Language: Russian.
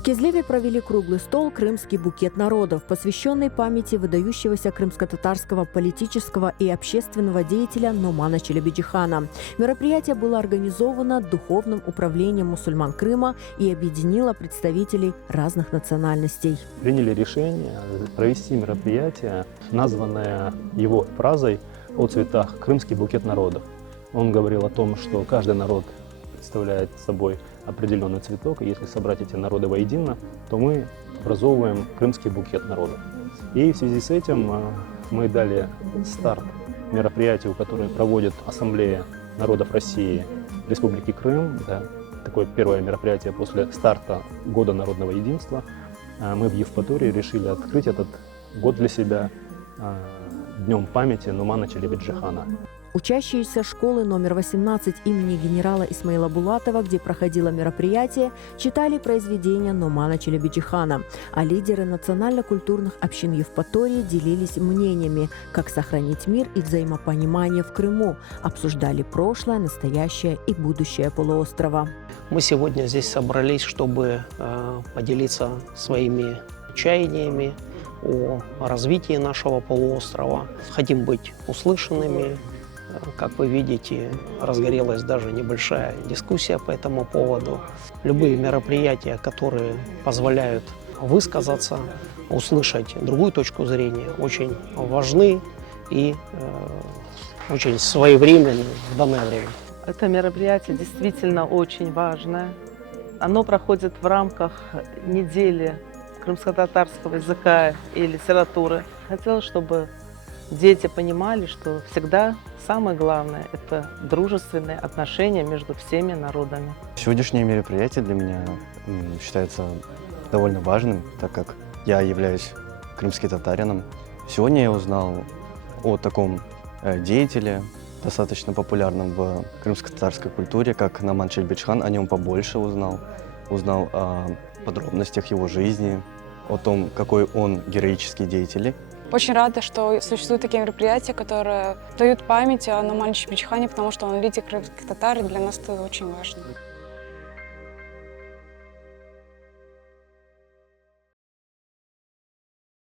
В Кизлеве провели круглый стол «Крымский букет народов», посвященный памяти выдающегося крымско-татарского политического и общественного деятеля Нумана Челебиджихана. Мероприятие было организовано Духовным управлением мусульман Крыма и объединило представителей разных национальностей. Приняли решение провести мероприятие, названное его фразой о цветах «Крымский букет народов». Он говорил о том, что каждый народ представляет собой определенный цветок, и если собрать эти народы воедино, то мы образовываем крымский букет народов. И в связи с этим мы дали старт мероприятию, которое проводит Ассамблея народов России Республики Крым. Это такое первое мероприятие после старта Года народного единства. Мы в Евпатории решили открыть этот год для себя Днем памяти Нумана Челебиджихана. Учащиеся школы номер 18 имени генерала Исмаила Булатова, где проходило мероприятие, читали произведения Нумана Челебиджихана, а лидеры национально-культурных общин Евпатории делились мнениями, как сохранить мир и взаимопонимание в Крыму, обсуждали прошлое, настоящее и будущее полуострова. Мы сегодня здесь собрались, чтобы поделиться своими чаяниями о развитии нашего полуострова. Хотим быть услышанными. Как вы видите, разгорелась даже небольшая дискуссия по этому поводу. Любые мероприятия, которые позволяют высказаться, услышать другую точку зрения, очень важны и очень своевременны в данное время. Это мероприятие действительно очень важное. Оно проходит в рамках недели крымско-татарского языка и литературы. Хотелось, чтобы дети понимали, что всегда самое главное – это дружественные отношения между всеми народами. Сегодняшнее мероприятие для меня считается довольно важным, так как я являюсь крымским татарином. Сегодня я узнал о таком деятеле, достаточно популярном в крымско-татарской культуре, как Нуман Челебиджихан. О нем побольше узнал о подробностях его жизни, о том, какой он героический деятель. Очень рада, что существуют такие мероприятия, которые дают память о Нумане Челебиджихане, потому что он лидер крымских татар, и для нас это очень важно.